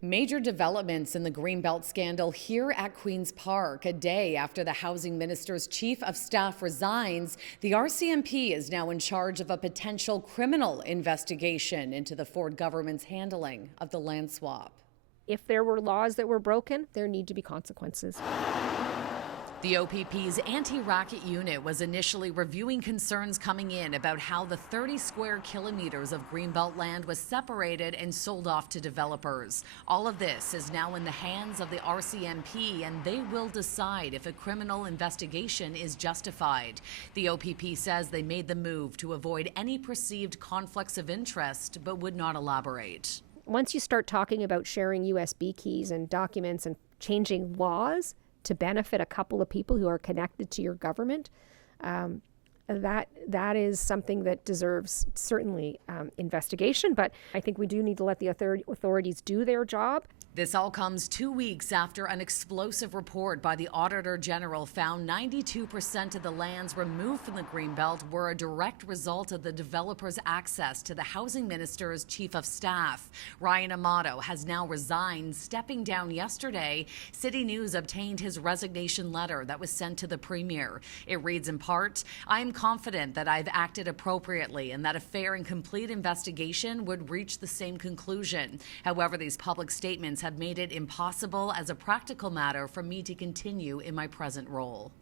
Major developments in the Greenbelt scandal here at Queen's Park. A day after the housing minister's chief of staff resigns, the RCMP is now in charge of a potential criminal investigation into the Ford government's handling of the land swap. If there were laws that were broken, there need to be consequences. The OPP's anti-racket unit was initially reviewing concerns coming in about how the 30 square kilometers of Greenbelt land was separated and sold off to developers. All of this is now in the hands of the RCMP, and they will decide if a criminal investigation is justified. The OPP says they made the move to avoid any perceived conflicts of interest, but would not elaborate. Once you start talking about sharing USB keys and documents and changing laws to benefit a couple of people who are connected to your government, that is something that deserves certainly investigation. But I think we do need to let the authorities do their job. This all comes 2 weeks after an explosive report by the Auditor General found 92% of the lands removed from the Greenbelt were a direct result of the developer's access to the housing minister's chief of staff. Ryan Amato has now resigned, stepping down yesterday. CityNews obtained his resignation letter that was sent to the premier. It reads in part, "I am confident that I've acted appropriately and that a fair and complete investigation would reach the same conclusion. However, these public statements have made it impossible as a practical matter for me to continue in my present role."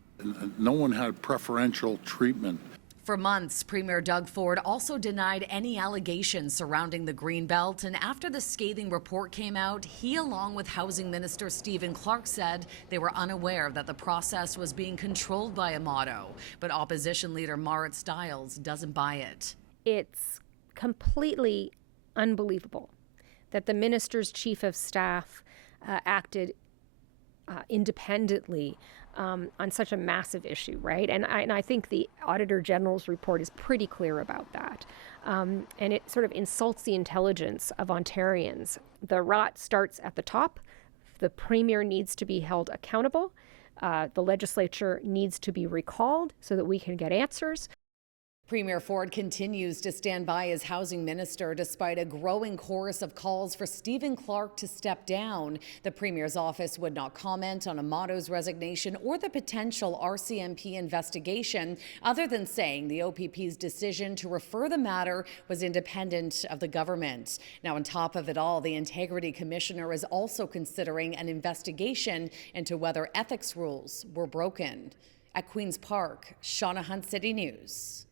No one had preferential treatment. For months, Premier Doug Ford also denied any allegations surrounding the Greenbelt, and after the scathing report came out, he, along with Housing Minister Stephen Clark, said they were unaware that the process was being controlled by Amato. But opposition leader Marit Stiles doesn't buy it. It's completely unbelievable that the minister's chief of staff acted independently on such a massive issue, right? And I think the Auditor General's report is pretty clear about that. And it sort of insults the intelligence of Ontarians. The rot starts at the top. The premier needs to be held accountable. The legislature needs to be recalled so that we can get answers. Premier Ford continues to stand by as housing minister despite a growing chorus of calls for Stephen Clark to step down. The premier's office would not comment on Amato's resignation or the potential RCMP investigation, other than saying the OPP's decision to refer the matter was independent of the government. Now, on top of it all, the Integrity Commissioner is also considering an investigation into whether ethics rules were broken. At Queen's Park, Shauna Hunt, City News.